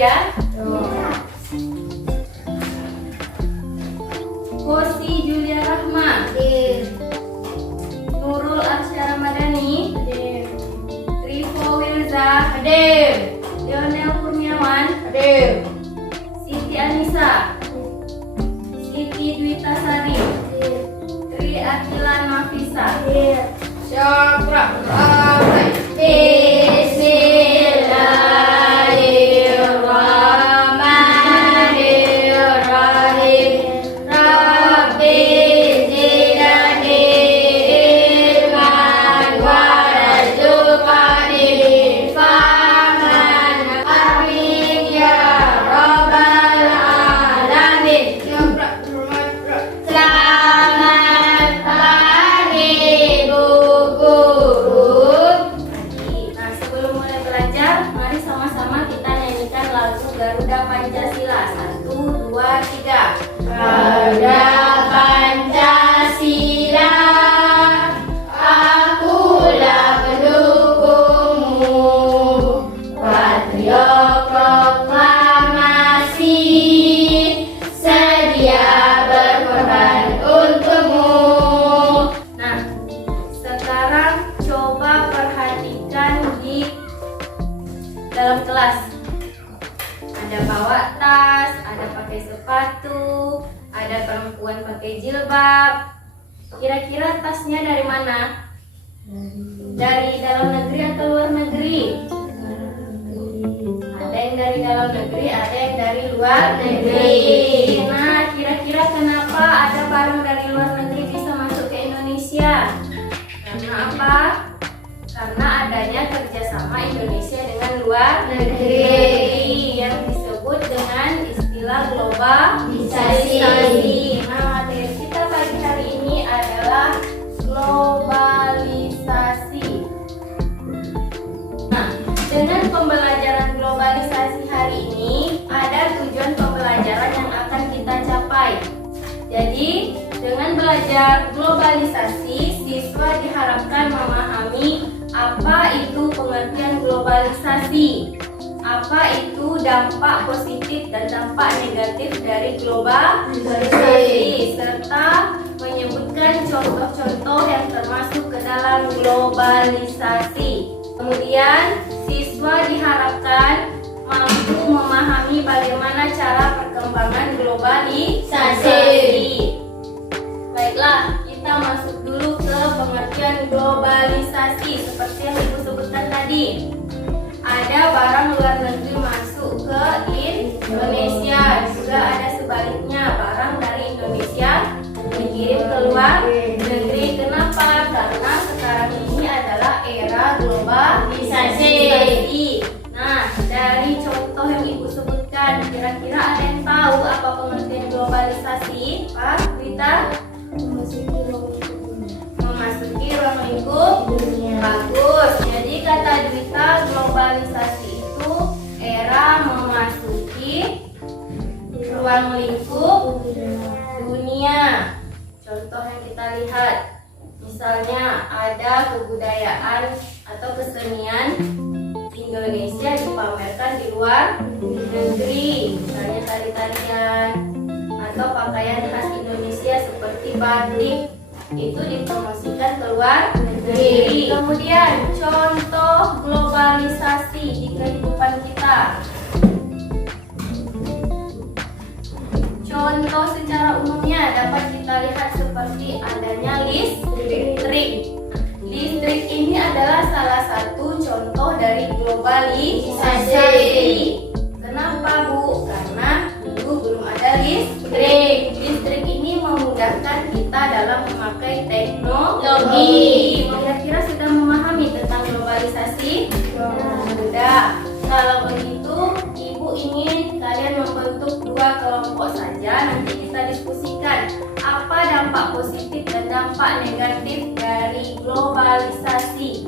ya. Kosi Julia Rahma. Nurul Arsyah Ramadhani. Rivo Wilza. Hadir. Lionel Kurniawan. Hadir. Siti Anissa. Siti Dwita Sari. Tri Akila Nafisa. Syakra. Bismillahirrahmanirrahim. Rabbi zidni ilman warzuqni fahman. Amin ya rabbal alamin. Selamat pagi Bu Guru. Nah, sebelum mulai belajar, mari sama-sama kita nyanyikan lagu Garuda Pancasila. 1, 2, 3. Garuda Pancasila, akulah pendukungmu. Patriot proklamasi, sedia berkorban untukmu. Nah, sekarang coba perhatikan di dalam kelas. Ada bawa tas, ada pakai sepatu, ada perempuan pakai jilbab. Kira-kira tasnya dari mana? Dari dalam negeri atau luar negeri? Ada yang dari dalam negeri, ada yang dari luar negeri. Nah, kira-kira kenapa ada barang dari luar negeri bisa masuk ke Indonesia? Karena apa? Karena adanya kerjasama Indonesia dengan luar negeri yang disebut dengan istilah globalisasi. Nah, materi kita pagi hari ini adalah globalisasi. Nah, dengan pembelajaran globalisasi hari ini ada tujuan pembelajaran yang akan kita capai. Jadi, dengan belajar globalisasi, siswa diharapkan memahami apa itu pengertian globalisasi, apa itu dampak positif dan dampak negatif dari globalisasi, serta menyebutkan contoh-contoh yang termasuk ke dalam globalisasi. Kemudian, siswa diharapkan mampu memahami bagaimana cara perkembangan globalisasi. Baiklah, kita masuk dulu ke pengertian globalisasi. Seperti yang Ibu sebutkan tadi, ada barang luar negeri masuk ke Indonesia, juga ada sebaliknya, barang dari Indonesia dikirim ke luar negeri. Kenapa? Karena sekarang ini adalah era globalisasi. Nah, dari contoh yang Ibu sebutkan, kira-kira ada yang tahu apa pengertian globalisasi? Pak Wita? Memasuki ruang lingkup dunia. Bagus. Jadi kata Dwita, globalisasi itu era memasuki ruang lingkup dunia. Contoh yang kita lihat, misalnya ada kebudayaan atau kesenian Indonesia dipamerkan di luar negeri, misalnya tari-tarian atau pakaian khas Indonesia seperti batik, itu dipromosikan ke luar negeri. Kemudian contoh globalisasi di kehidupan kita. Contoh secara umumnya dapat kita lihat seperti adanya listrik. Listrik ini adalah salah satu contoh dari globalisasi. Kenapa, Bu? Karena dulu belum ada listrik. Listrik ini memudahkan kita dalam memakai teknologi. Kira-kira sudah memahami tentang globalisasi? Sudah. Kalau begitu, Ibu ingin kalian membentuk 2 kelompok saja. Nanti kita diskusikan apa dampak positif dan dampak negatif dari globalisasi.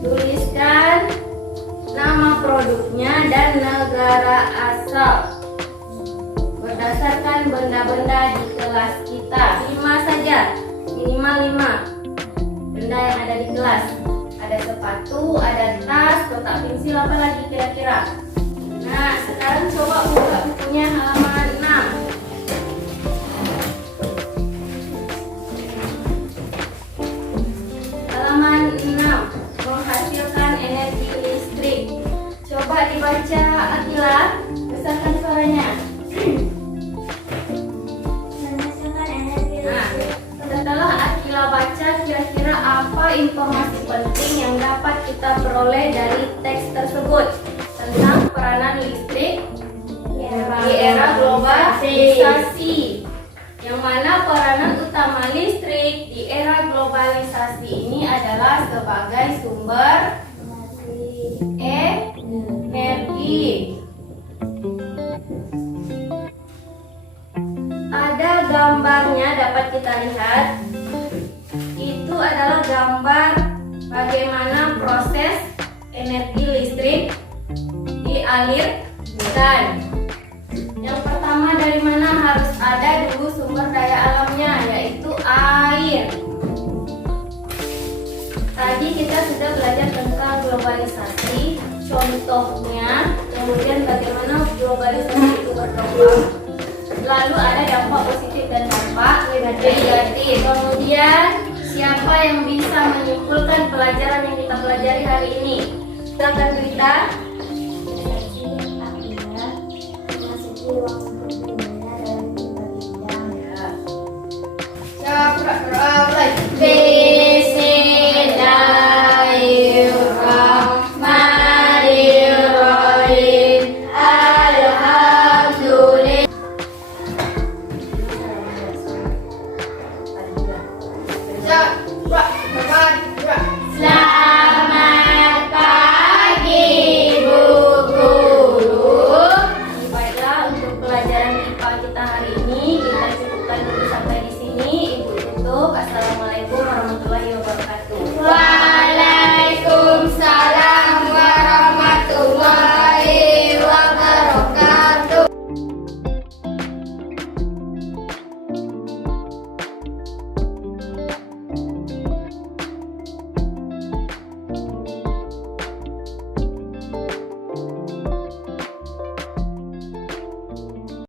Tuliskan nama produknya dan negara asal berdasarkan benda-benda di kelas kita. 5 saja, minimal 5 benda yang ada di kelas. Ada sepatu, ada tas, kotak pensil, apa lagi kira-kira? Nah, Sekarang coba buka bukunya halaman 6. Halaman 6, menghasilkan energi listrik. Coba dibaca Atila, besarkan suaranya. Menghasilkan energi Nah, listrik. setelah Atila baca, kira-kira apa informasi penting yang dapat kita peroleh dari teks tersebut tentang peranan listrik di era globalisasi? Yang mana peranan utama listrik di era globalisasi ini adalah sebagai sumber energi. Ada gambarnya dapat kita lihat. Itu adalah gambar bagaimana proses energi listrik dialirkan. Yang pertama, dari mana harus ada dulu sumber daya alamnya, yaitu air. Tadi kita sudah belajar tentang globalisasi, contohnya, kemudian bagaimana globalisasi itu berkembang. Lalu ada dampak positif dan dampak negatif. Kemudian siapa yang bisa menyimpulkan pelajaran yang kita pelajari hari ini? Silakan Rita.